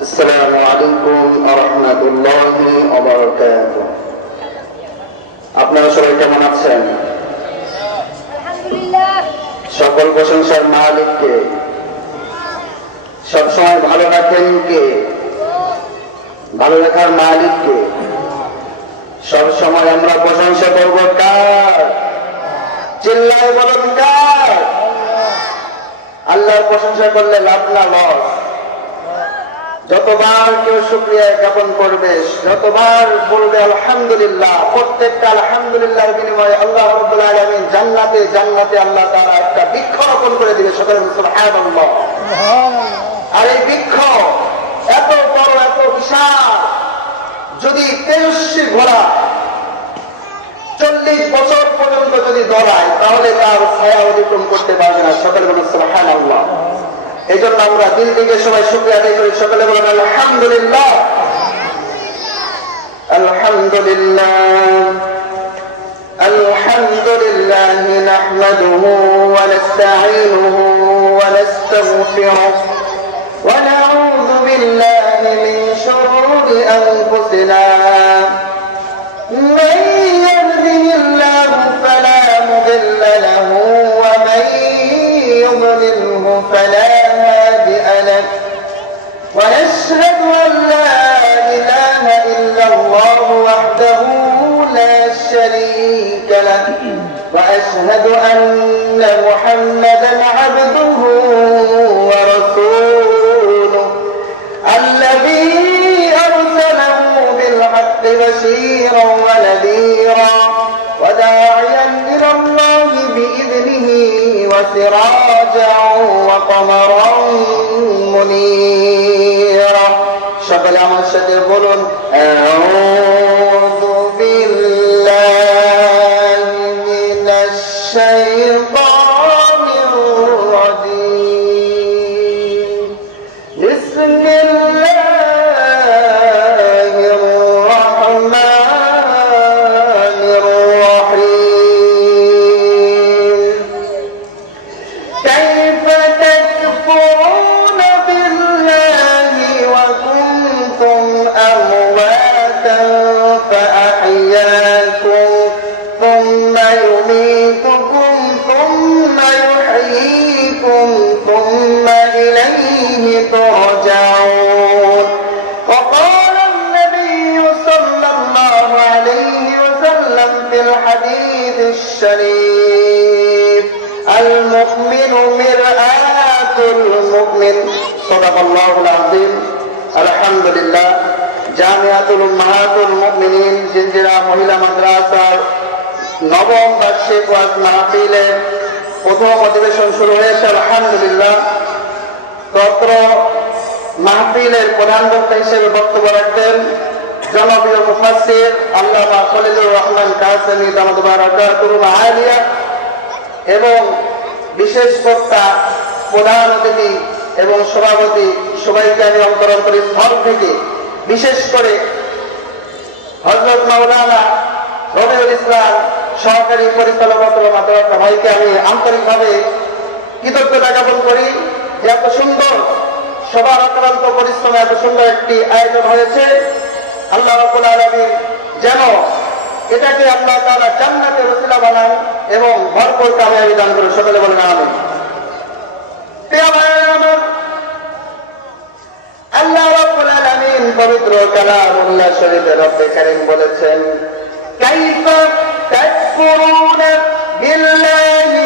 السلام عليكم ورحمة الله وبركاته আপনারা সবাই কেমন আছেন আলহামদুলিল্লাহ সকল প্রশংসার মালিককে সবসময় ভালো রাখেন কে ভালো রাখার মালিককে সবসময় আমরা প্রশংসা করব কার চিল্লায় বলুন কার আল্লাহর প্রশংসা করলে লাভ না লস যতবার কেউ শুক্রিয়া জ্ঞাপন করবে, যতবার বলবে, আলহামদুলিল্লাহ, প্রত্যেকটা আলহামদুলিল্লাহ বিনিময়ে আল্লাহ রব্বুল আলমিন জান্নাতে জান্নাতে আল্লাহ তারা একটা বৃক্ষ রোপণ করে দিবে সকলে সুবহানাল্লাহ। আর এই বৃক্ষ এত বড়, এত বিশাল, যদি তেজস্বী ঘোড়া চল্লিশ বছর পর্যন্ত যদি দৌড়ায়, তাহলে তার ছায়া অতিক্রম করতে পারবে না সকলে সুবহানাল্লাহ। এই জন্য আমরা দিল থেকে সবাই শুক্রিয়া আদায় করি সকলে বলেন আলহামদুলিল্লাহ আলহামদুলিল্লাহ الحمد لله نحمده ونستعينه ونستغفره ونعوذ بالله من شرور أنفسنا من يهده الله فلا مضل له ومن يضلله فلا له ونشهد أن لا إله إلا الله وحده لا شريك له. وأشهد أن محمدا عبده ورسوله الذي أرسله بالحق بشيرا ونذيرا وداعيا إلى الله بإذنه وسراجا وقمرا منيرا সকলে আমার সাথে বলুন أعوذ بالله من الشيطان الحديث الشريف المؤمن مرآة المؤمن صدق الله العظيم الحمد لله জামিয়াতুল উম্মাহাতুল মুমিনিন জিনজিরা মহিলা মাদ্রাসার নবম বার্ষিক ওয়াজ মাহফিলে প্রথম অধিবেশন শুরু হয়েছে আলহামদুলিল্লাহ তত্র মাহফিলের প্রধান বক্তা হিসেবে বক্তব্য রাখবেন জনপ্রিয় মুফাসির আল্লামা খলিলুর রহমান কাসেমি দামদবারাকাতুল আলিয়া এবং বিশেষ বক্তা, প্রধান অতিথি এবং সভাপতি সবাইকে আমি অন্তরন্তর স্থল থেকে বিশেষ করে হজরত মাওলানা রবিউল ইসলাম সহকারী পরিচালক মাদ্রাসা ভাইকে আমি আন্তরিকভাবে কৃতজ্ঞতা জ্ঞাপন করি যে এত সুন্দর, সবার অক্লান্ত পরিশ্রমে এত সুন্দর একটি আয়োজন হয়েছে। আল্লাহ রাব্বুল আলামিন যেন এটাকে আল্লাহ জান্নাতের ওসিলা বানান এবং ভরপুর দান করে, সকলে প্রিয় আল্লাহ পবিত্র রব্বে বলেছেন, কাইফা তাকফুরুনা বিল্লাহি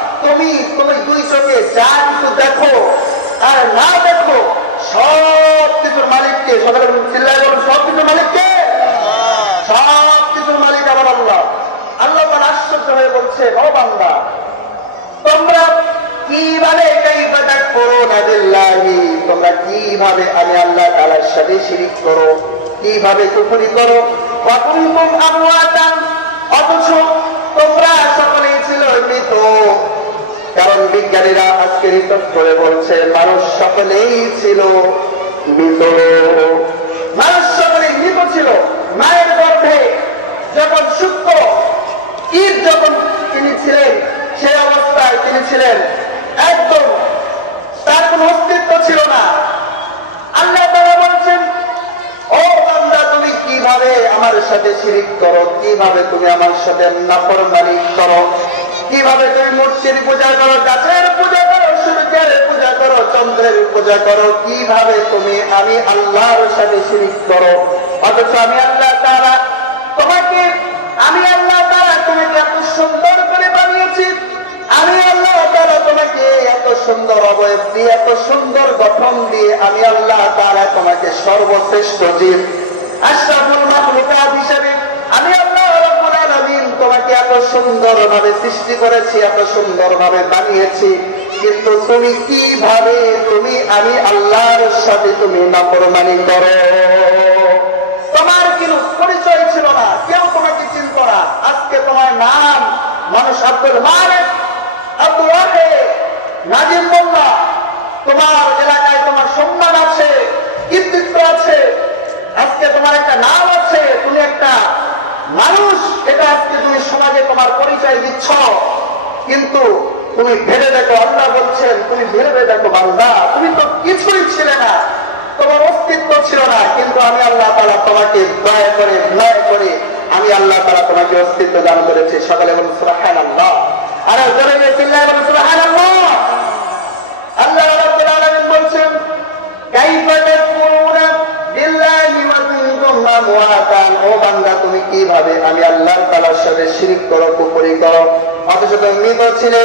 তুমি তুমি দুই চোখে যা কিছু দেখো, আর না দেখো সব কিছুর মালিককে সাধারণ সব কিছুর মালিককে? সব কিছুর মালিক আমার আল্লাহ। আল্লাহ তার আশ্চর্য হয়ে বলছে, ও তোমরা কীভাবে এটাই ইবাদত করো না তোমরা কীভাবে আমি আল্লাহ তাআলার সাথে শিরিক করো? কীভাবে কুফরি করো? ওয়া কুনতুম আমওয়াতান, অথচ তোমরা সকলেই ছিল মৃত। কারণ বিজ্ঞানীরা আজকে রিসার্চ করে বলছে, মানুষ সকলেই ছিল মৃত। মানুষ সকলেই মৃত ছিল। মায়ের গর্ভে যখন সূক্ষ্ম ঈদ যখন তিনি ছিলেন, সেই অবস্থায় তিনি ছিলেন একদম, তার কোন অস্তিত্ব ছিল না। আল্লাহ তারা বলছেন, ও বান্দা, তুমি কীভাবে আমার সাথে শিরিক করো? কীভাবে তুমি আমার সাথে নাফরমানি করো? কীভাবে তুমি মূর্তির পূজা করো? গাছের পূজা করো, সূর্যের পূজা করো, চন্দ্রের পূজা করো? কীভাবে তুমি আমি আল্লাহর সাথে শিরিক করো? অথচ আমি আল্লাহ তারা তোমাকে, আমি আল্লাহ তারা তোমাকে এত সুন্দর করে বানিয়েছি। আমি আল্লাহ তারা তোমাকে এত সুন্দর অবয়ব দিয়ে, এত সুন্দর গঠন দিয়ে, আমি আল্লাহ তারা তোমাকে সর্বশ্রেষ্ঠ জীব। আশরাফুল মাখলুকাত হিসেবে আমি তোমাকে এত সুন্দর ভাবে সৃষ্টি করেছি, এত সুন্দর ভাবে বানিয়েছি। কিন্তু তুমি কীভাবে তুমি আমি আল্লাহর সাথে তুমি করো? তোমার কিন্তু পরিচয় ছিল না, কেউ তোমাকে না। আজকে তোমার নাম মানুষ আব্দুল আব্দুল নাজিম মোল্লা। তোমার এলাকায় তোমার সম্মান আছে কীর্তিত্ব আছে। আজকে তোমার একটা নাম আছে, তুমি একটা মানুষ, এটা আজকে তুমি তোমার পরিচয় দিচ্ছ। কিন্তু তুমি ভেবে দেখো, আল্লাহ বলছেন, তুমি ভেবে দেখো বান্দা, তুমি তো কিছুই ছিলে না। তোমার অস্তিত্ব ছিল না, কিন্তু আমি আল্লাহ তালা তোমাকে দয়া করে দয়া করে আমি আল্লাহ তালা তোমাকে অস্তিত্ব দান করেছি। সকালে বলুন সুরাহান আল্লাহ আর জোরে চিল্লায় বলুন আল্লাহ রাব্বুল আলামিন বলছেন কাইফা তাকফুরুনা বিল্লাহি ওয়া কুনতুম আমওয়াতান ও বান্দা, তুমি কীভাবে? আমি আল্লাহর তাআলার সাথে শিরক করো, কুফরি করো। অথচ তুমি মৃত ছিলে।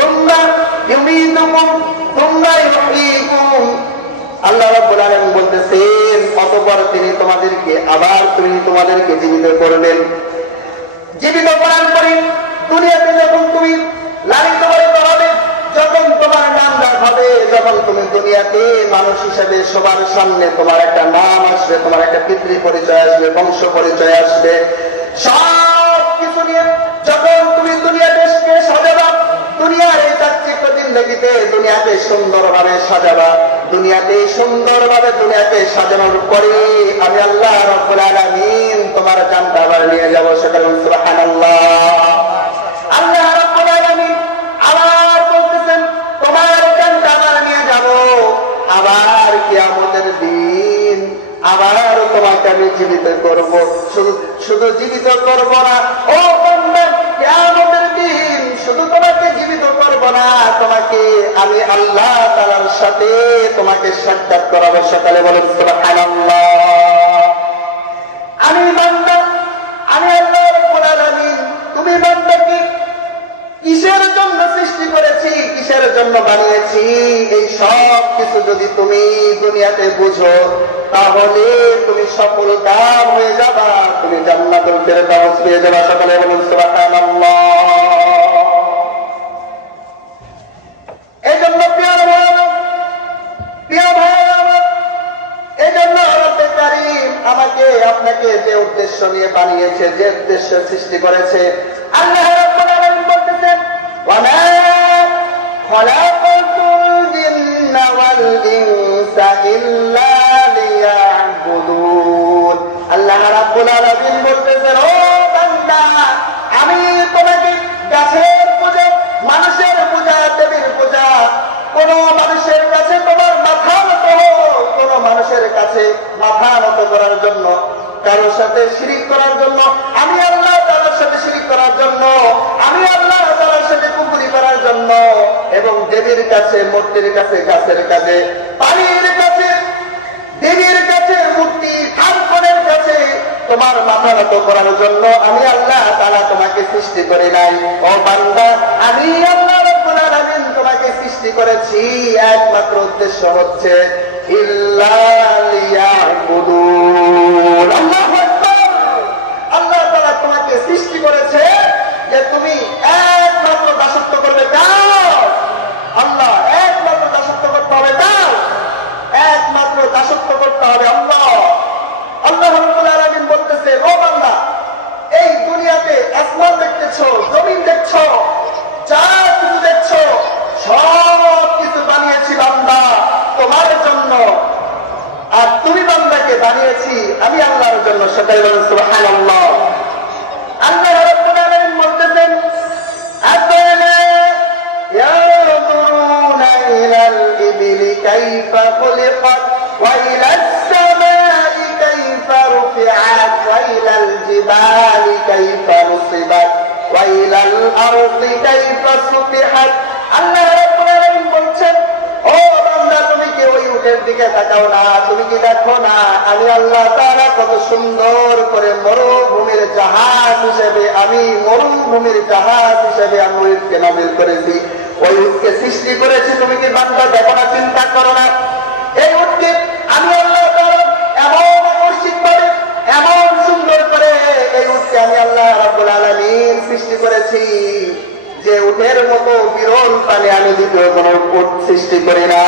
তোমরা তোমরা আল্লাহ রাব্বুল আলামিন বলতেছেন অতঃপর তিনি তোমাদেরকে, আবার তিনি তোমাদেরকে জীবিত করবেন। জীবিত করার পরে দুনিয়াতে যখন তুমি লালিত পালিত হবে যখন তোমার নাম ডাক হবে যখন তুমি দুনিয়াতে মানুষ হিসেবে সবার সামনে তোমার একটা নাম আসবে, তোমার একটা পিতৃ পরিচয় আসবে, বংশ পরিচয় আসবে সব কিছু নিয়ে যখন তুমি দুনিয়া দেশকে সাজাবা, দুনিয়ার এই চাকচিক্য জিন্দগিতে দুনিয়াকে সুন্দরভাবে সাজাবা দুনিয়াতে সুন্দরভাবে দুনিয়াকে সাজানোর পরে আমি আল্লাহ রব্বুল আলামিন তোমার জানটা আবার নিয়ে যাব সেখানে সুবহানাল্লাহ আল্লাহ রাব্বুল আলামিন আবার বলতেছেন তোমার জানটা আবার নিয়ে যাব আবার কিয়ামতের দিন আবার তোমাকে আমি জীবিত করব। শুধু জীবিত করব না। ও কিয়ামতের দিন শুধু তোমাকে জীবিত করব না, তোমাকে আমি আল্লাহ তাআলার সাথে তোমাকে সাক্ষাৎ করাবো। সকালে বলেন, সুবহানাল্লাহ। আমি বান্দা আমি আল্লাহ রাব্বুল আলামিন তুমি বান্দাকে কিসের জন্য সৃষ্টি করেছি কিসের জন্য বানিয়েছি? এই সব কিছু যদি তুমি দুনিয়াতে বুঝো তাহলে তুমি সফল কাম হয়ে যাবা। তুমি জান্নাতুল ফেরদাউস পেয়ে যাবা সকালে বলুন সুবহানাল্লাহ। এই জন্য প্রিয় ভাই প্রিয় ভাই আমার, এই জন্য কারীম আমাকে আপনাকে যে উদ্দেশ্য নিয়ে বানিয়েছে যে উদ্দেশ্য সৃষ্টি করেছে আল্লাহ রাব্বুল আলামিন বলতেছেন ওয়ামা জিন্না ওয়াল ইনসা ইল্লা লিয়াবুদুন আল্লাহ রাব্বুল আলামিন বলতেছেন, ও বান্দা, আমি তোমাকে গাছের পূজা, মানুষের পূজা, দেবীর পূজা, কোন মানুষের কাছে তোমার মাথা নত কোন মানুষের কাছে মাথা নত করার জন্য, কারোর সাথে শিরিক করার জন্য আমি আল্লাহ তালার সাথে শিরিক করার জন্য আমি আল্লাহ তালার সাথে পুকুরি করার জন্য এবং দেবীর কাছে, মূর্তির কাছে, গাছের কাছে পানির কাছে, দেবীর কাছে, মূর্তি ঠাকুরের কাছে। তোমার মাথা নত করার জন্য আমি আল্লাহ তালা তোমাকে সৃষ্টি করে নাই। ও বান্দা, আমি আল্লাহ তোমাকে সৃষ্টি করেছি। একমাত্র উদ্দেশ্য হচ্ছে, ইল্লা লিয়াবুদুন। আল্লাহু আকবার। আল্লাহ তাআলা তোমাকে সৃষ্টি করেছে যে তুমি তাড়াতাড়ি বলেন, সুবহানাল্লাহ। আল্লাহ রাব্বুল আলামিন বলতেছেন, আফালা ইয়ানজুরুনা ইলাল ইবলি কাইফা খুলিকাত ওয়া ইলাস সামাই কাইফা আল্লাহ রাব্বুল উটের দিকে তাকাও না, তুমি কি দেখো না? আমি আল্লাহ তাআলা কত সুন্দর করে মরুভূমির জাহাজ হিসেবে আমি মরুভূমির জাহাজ হিসেবে আমি উটকে নামিল করেছি। ওই উটকে সৃষ্টি করেছি, তুমি কি বান্দা দেখো না, চিন্তা করো না। এই উটকে আমি আল্লাহ এমন আকর্ষিত করে, এমন সুন্দর করে এই উটকে আমি আল্লাহ রাব্বুল আলামিন সৃষ্টি করেছি। যে উঠের মতো বিরল প্রাণী আমি দ্বিতীয় কোন উট সৃষ্টি করি না।